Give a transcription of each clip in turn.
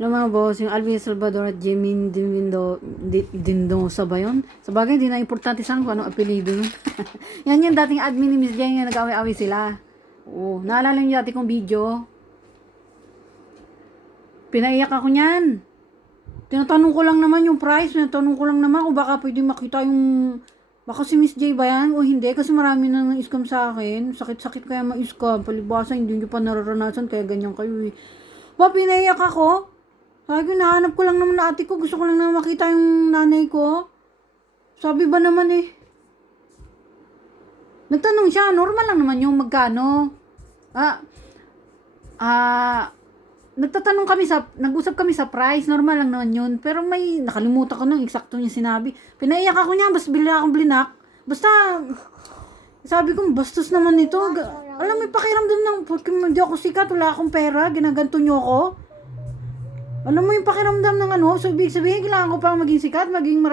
Alam mo mga boss, yung Alvin Salvador at Jimin Dindosa ba yun? Sa bagay, hindi na importante sa akin kung anong apelido nun. Yan yung dating admin ni Miss Jeng, yung nag-away-away sila. Oo, naalala niyo dati kong video? Pinaiyak ako niyan. Tinatanong ko lang naman yung price, tinatanong ko lang naman kung baka pwede makita yung... Baka si Miss J ba yan o hindi? Kasi marami na nang scam sa akin. Sakit-sakit kaya ma-scam. Palibasa, hindi nyo pa nararanasan kaya ganyan kayo eh. Ba, pinaiyak ako? Sabi ko, nahanap ko lang naman na ate ko. Gusto ko lang na makita yung nanay ko. Sabi ba naman eh. Nagtanong siya, normal lang naman yung magkano. Ah, nagtatanong kami nag-usap kami sa price, normal lang naman yun. Pero may, nakalimutan ko nung eksakto niya sinabi. Pinaiyak ako niya, basta bigla akong blinak. Basta, sabi ko, bastos naman ito. Alam mo, pakiramdam ng, porque hindi ako sikat, wala akong pera, ginaganto niyo ako. Alam mo yung pakiramdam ng ano, so ibig sabihin, kailangan ko pa maging sikat, maging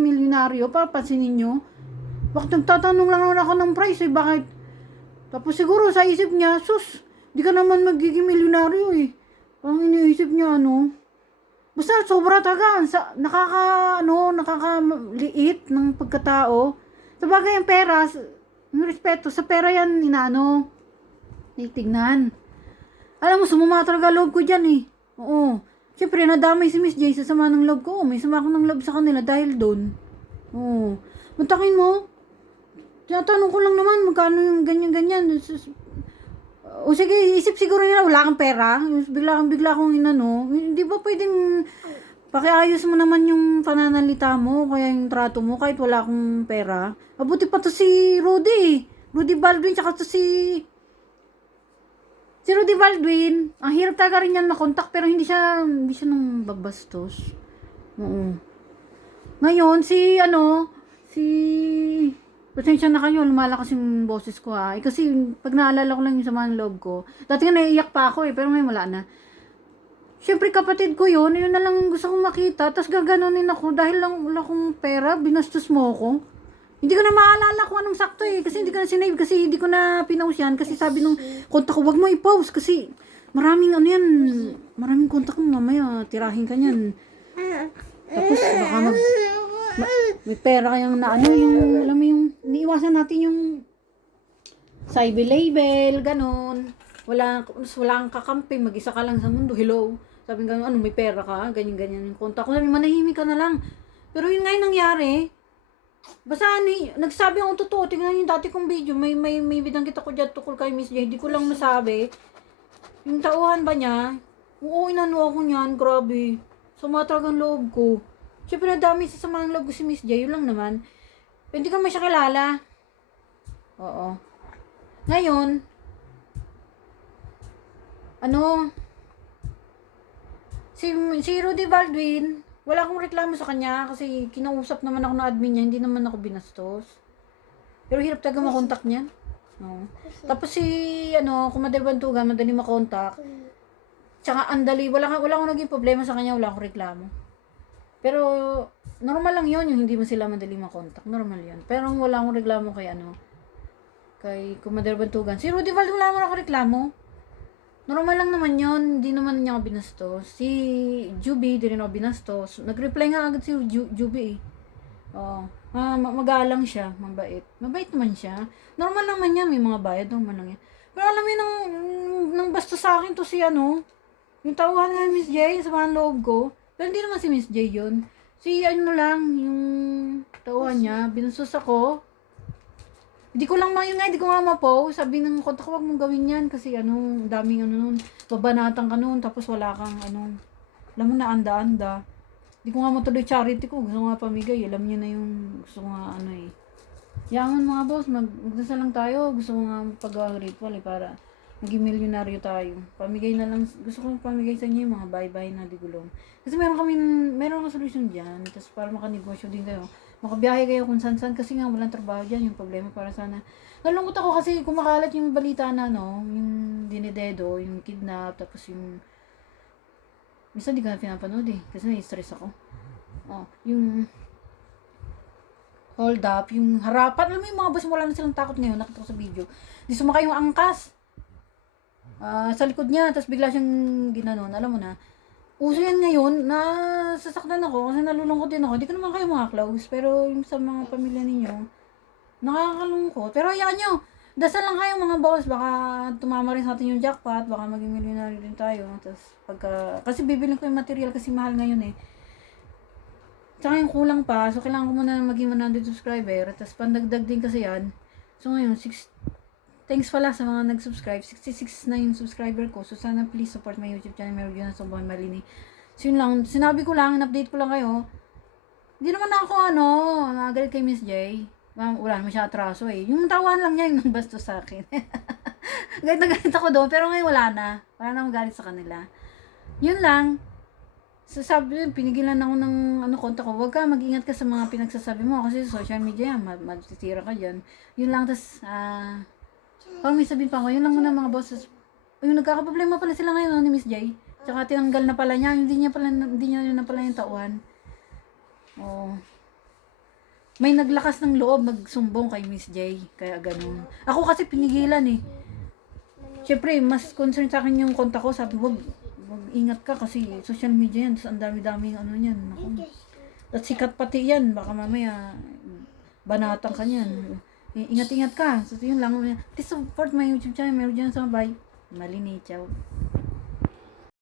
milyonaryo, para pansinin nyo. Bakit nagtatanong lang naman ako ng price eh, bakit? Tapos siguro sa isip niya, sus, di ka naman magiging milyonaryo eh. Ang iniisip niya ano, basta sobra talaga, nakakaliit ng pagkatao. Sa bagay ang pera, yung respeto, sa pera yan, titignan. Alam mo, sumama talaga loob ko dyan eh. Oo. Siyempre, nadamay si Miss J sa sama ng loob ko. May sama ko ng loob sa kanila dahil doon. Oo. Muntakin mo. Tinatanong ko lang naman magkano yung ganyan-ganyan. O sige, isip siguro nila wala kang pera. Bigla kang inano. Hindi ba pwedeng pakiayos mo naman yung pananalita mo, kaya yung trato mo kahit wala akong pera. Mabuti pa to si Rudy. Rudy Baldwin, tsaka to si Rudy Baldwin, ang hirap talaga rin yan makontak pero hindi siya nang babastos. Oo. Ngayon, si pasensya na kayo, lumalakas yung boses ko ha. Kasi pag naalala ko lang yung sama ng loob ko, dati nga naiiyak pa ako pero ngayon wala na. Siyempre kapatid ko yun na lang gusto kong makita, tapos gaganunin ako dahil lang wala akong pera, binastos mo ako. Hindi ko na maalala kung anong sakto eh. Kasi hindi ko na sinave. Kasi hindi ko na pinaus yan. Kasi sabi nung kontak ko, wag mo i-post. Kasi maraming maraming kontak ko mamaya. Tirahin ka niyan. Tapos baka may pera kayang yung, alam mo yung, iniiwasan natin yung cyber label, ganun. Wala kang kakampi. Mag-isa ka lang sa mundo. Hello. Sabi nga, may pera ka? Ganyan-ganyan yung kontak ko. Sabi, manahimik ka na lang. Pero yun nga yung nangyari. Basta nagsabi akong totoo, tingnan yung dati kong video, may bidang kita ko dyan tukol kay Miss J, di ko lang masabi. Yung tauhan ba niya? Oo, inano ako niyan, grabe. Sumatragang loob ko. Siyempre nadami sa sama ng loob ko si Miss J, yun lang naman. Hindi ka man siya kilala. Oo. Ngayon, si Rudy Baldwin, wala akong reklamo sa kanya kasi kinausap naman ako ng admin niya, hindi naman ako binastos. Pero hirap talaga makontak niya. No. Tapos si Kumader Bantugan, madali makontak. Tsaka andali, wala akong naging problema sa kanya, wala akong reklamo. Pero normal lang 'yon, yung hindi mo sila madali makontak, normal 'yon. Pero wala akong reklamo kay Kumader Bantugan. Si Rudy Val, wala naman ako reklamo. Normal lang naman yun. Hindi naman niya ako binastos. Si Juby, di rin ako binastos. Nag-reply nga agad si Juby eh. Oo. Magalang siya. Mabait. Mabait naman siya. Normal naman yan. May mga bayad. Normal lang yan. Pero alam mo yun, nang bastos sa akin to si yung tauhan nga Miss J, sa mga loob ko. Pero hindi naman si Miss J yun. Si yung tauhan niya, binastos ako. Hindi ko nga ma-post. Sabi ng kontak ko, wag mong gawin yan. Kasi daming nun. Babanatan ka nun. Tapos wala kang alam mo na, anda-anda. Hindi ko nga matuloy charity ko. Gusto ko nga pamigay. Alam niyo na yung gusto ko nga eh. Yaman mga boss, magdasal lang tayo. Gusto ko nga pagawa ng ritual para maging milyonaryo tayo. Pamigay na lang. Gusto ko pamigay sa inyo yung mga bye-bye na digulong. Kasi meron kang solusyon dyan. Tapos para makanegosyo din kayo. Makabiyahe kayo kung saan-saan kasi nga walang trabaho dyan. Yung problema para sana. Nalungkot ako kasi kumakalat yung balita na yung dinidedo, yung kidnap, tapos yung minsan di ka na pinapanood eh. Kasi na-stress ako. Yung hold up, yung harapan. Alam mo yung mga boss, wala na silang takot ngayon. Nakita ko sa video. Di sumakay yung angkas. Sa likod niya, tapos bigla siyang ginanon. Alam mo na. Uso yan ngayon, nasasaktan ako kasi nalulungkot din ako. Hindi ko naman kayo mga close, pero yung sa mga pamilya ninyo, nakakalungkot. Pero hayaan nyo, dasal lang kayo mga boss, baka tumama rin sa atin yung jackpot, baka maging millionaire din tayo. Tapos kasi bibilin ko yung material kasi mahal ngayon eh. Tsaka yung kulang pa, so kailangan ko muna maging 100 subscriber, tapos pandagdag din kasi yan. So ngayon, thanks pala sa mga nag-subscribe. 66 na yung subscriber ko. So sana please support my YouTube channel. Meron yun sa Buwan Malini. So yun lang. Sinabi ko lang, in-update ko lang kayo. Hindi naman ako nagalit kay Miss J. Wala naman siya atraso eh. Yung tawan lang niya yung nagbasto sa akin. Galit na galit ako doon. Pero ngayon wala na. Wala na magalit sa kanila. Yun lang. So sabi yun, pinigilan ako ng konta ko. Huwag ka, mag-ingat ka sa mga pinagsasabi mo. Kasi sa social media yan, matitira ka dyan. Yun lang, tas, parang may sabihin pa ako, yun lang muna mga bosses. Yung nagkakaproblema pala sila ngayon ni Miss J. Tsaka tinanggal na pala niya, hindi niya na pala yung tauhan. Oh. May naglakas ng loob magsumbong kay Miss J. Kaya ganun. Ako kasi pinigilan eh. Siyempre, mas concern sa akin yung konta ko. Sabi, wag ingat ka kasi social media yan. Ang dami-daming niyan. At sikat pati yan. Baka mamaya banatang ka niyan. Ingat-ingat ka. So, yun lang. Please support my YouTube channel. Meron dyan sa bye. Malini, ciao.